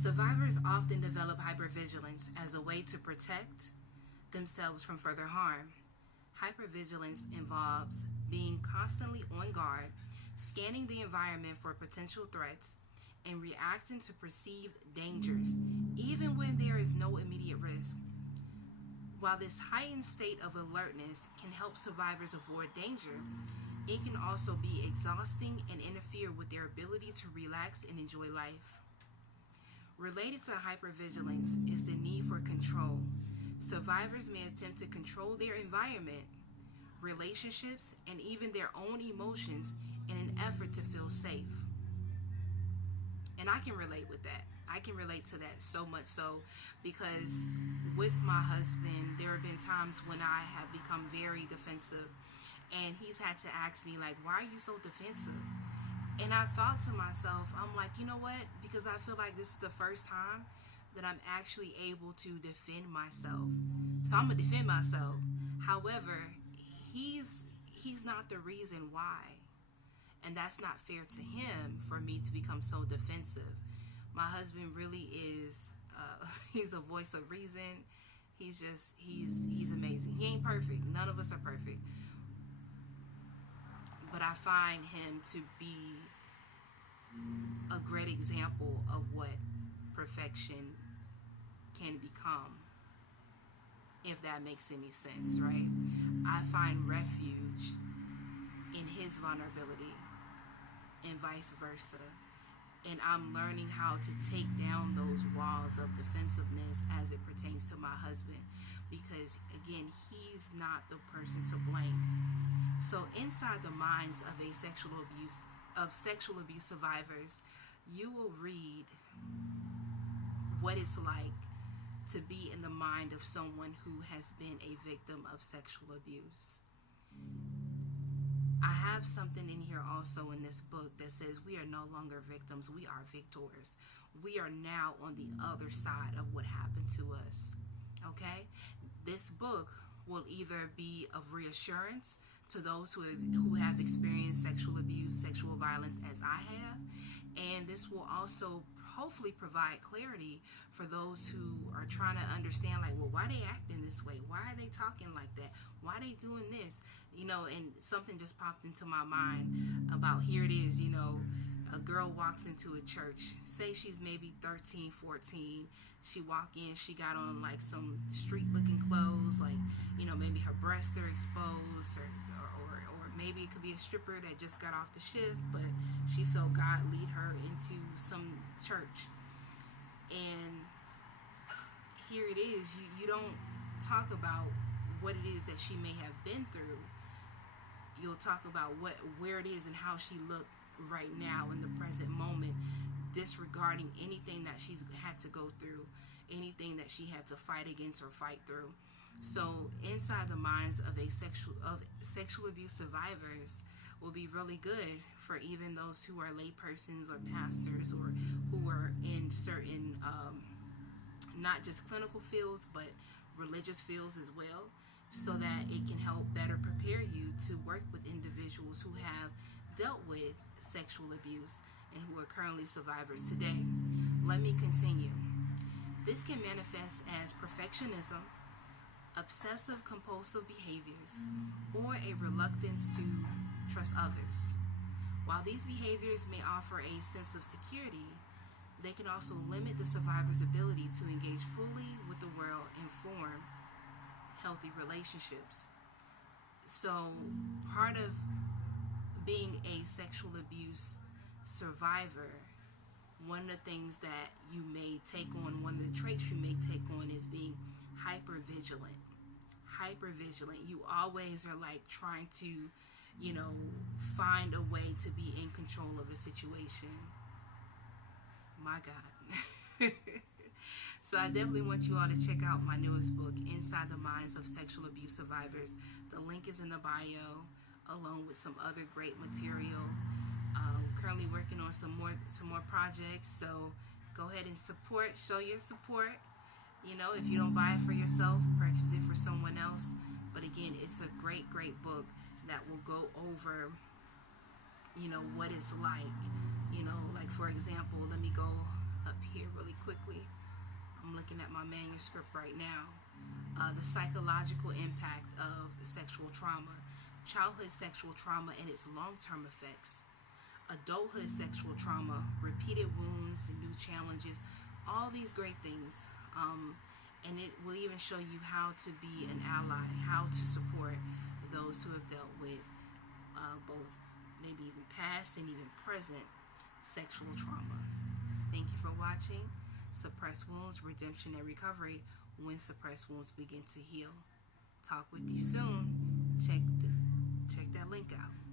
Survivors often develop hypervigilance as a way to protect themselves from further harm. Hypervigilance involves being constantly on guard, scanning the environment for potential threats, and reacting to perceived dangers, even when there is no immediate risk. While this heightened state of alertness can help survivors avoid danger, it can also be exhausting and interfere with their ability to relax and enjoy life. Related to hypervigilance is the need for control. Survivors may attempt to control their environment, relationships, and even their own emotions in an effort to feel safe. And I can relate with that. I can relate to that so much so because with my husband, there have been times when I have become very defensive and he's had to ask me like, why are you so defensive? And I thought to myself, I'm like, you know what? Because I feel like this is the first time that I'm actually able to defend myself. So I'm gonna defend myself. However, he's not the reason why. And that's not fair to him for me to become so defensive. My husband really is he's a voice of reason. He's amazing. He ain't perfect. None of us are perfect. But I find him to be a great example of what perfection can become, if that makes any sense, right? I find refuge in his vulnerability and vice versa. And I'm learning how to take down those walls of defensiveness as it pertains to my husband, because again, he's not the person to blame. So inside the minds of sexual abuse survivors, you will read what it's like to be in the mind of someone who has been a victim of sexual abuse. I have something in here also in this book that says we are no longer victims, we are victors. We are now on the other side of what happened to us. Okay? This book will either be of reassurance to those who have experienced sexual abuse, sexual violence as I have, and this will also hopefully provide clarity for those who are trying to understand, like, well, why are they acting this way? Why are they talking like that? Why are they doing this? And something just popped into my mind about, here it is, a girl walks into a church, say she's maybe 13, 14, she walk in, she got on like some street looking clothes, like, maybe her breasts are exposed, or maybe it could be a stripper that just got off the shift, but she felt God lead her into some church. And here it is, you don't talk about what it is that she may have been through. You'll talk about where it is and how she looked right now in the present moment, disregarding anything that she's had to go through, anything that she had to fight against or fight through. So inside the minds of sexual abuse survivors will be really good for even those who are lay persons or pastors or who are in certain not just clinical fields but religious fields as well, so that it can help better prepare you to work with individuals who have dealt with sexual abuse and who are currently survivors today. Let me continue. This can manifest as perfectionism, obsessive compulsive behaviors, or a reluctance to trust others. While these behaviors may offer a sense of security, they can also limit the survivor's ability to engage fully with the world and form healthy relationships. So part of being a sexual abuse survivor, one of the things that you may take on, one of the traits you may take on is being hypervigilant. You always are like trying to, find a way to be in control of a situation. My God. So I definitely want you all to check out my newest book, Inside the Minds of Sexual Abuse Survivors. The link is in the bio, along with some other great material. Currently working on some more projects, so go ahead and show your support. If you don't buy it for yourself, purchase it for someone else. But again, it's a great book that will go over, what it's like. Like for example, let me go up here really quick my manuscript right now. The psychological impact of sexual trauma, childhood sexual trauma and its long-term effects, adulthood sexual trauma, repeated wounds, new challenges, all these great things. And it will even show you how to be an ally, how to support those who have dealt with both maybe even past and even present sexual trauma. Thank you for watching Suppressed Wounds, Redemption and Recovery, when suppressed wounds begin to heal. Talk with you soon. Check that link out.